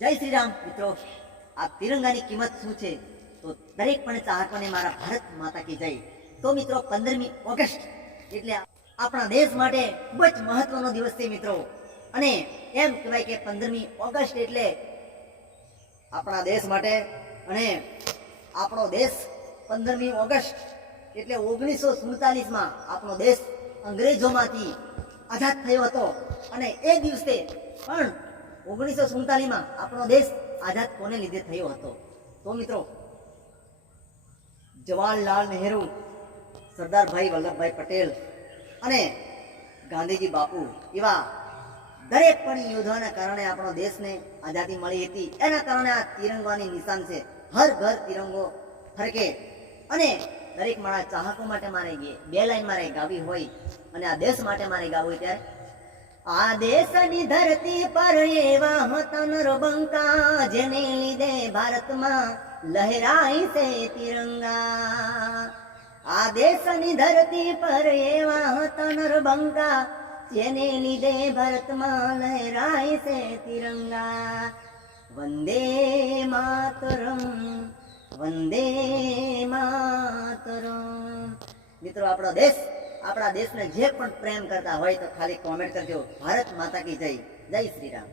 જય શ્રી રામ. મિત્રો, આ તિરંગાની કિંમત શું છે? તો દરેક પણ ચાહકોને મારા ભારત માતા કી જય. તો મિત્રો, પંદરમી ઓગસ્ટ એટલે આપણા દેશ માટે ખૂબ જ મહત્વનો દિવસ છે મિત્રો. અને એમ કહેવાય કે પંદરમી ઓગસ્ટ એટલે આપણા દેશ માટે અને આપણો દેશ પંદરમી ઓગસ્ટ એટલે ઓગણીસો સુડતાલીસમાં આપણો દેશ અંગ્રેજોમાંથી આઝાદ થયો હતો. અને એ દિવસે પણ ઓગણીસો સુડતાલીસમાં આપણો દેશ આઝાદ કોને લીધે થયો હતો? તો મિત્રો, જવાહરલાલ નહેરુ, સરદારભાઈ વલ્લભભાઈ પટેલ અને ગાંધીજી બાપુ, એવા દરેક પણ યોદ્ધાના કારણે આપણો દેશને આઝાદી મળી હતી. એના કારણે આ તિરંગાની નિશાન છે. હર ઘર તિરંગો ફરકે અને દરેક મારા ચાહકો માટે મારે બે લાઈન મારે ગાવી હોય અને આ દેશ માટે મારે ગાવું હોય ત્યારે આ દેશની ધરતી પર એવા હતા નરબંકા જેને લીધે ભારતમાં લહેરાય છે તિરંગા. આ દેશની ધરતી પર એવા હતા નરબંકા જેને લીધે ભારતમાં લહેરાય છે તિરંગા. વંદે માતરમ વંદે માતરમ. મિત્રો, આપણો દેશ આપણા દેશને જે પણ પ્રેમ કરતા હોય તો ખાલી કોમેન્ટ કરજો. ભારત માતા કી જય. જય શ્રી રામ.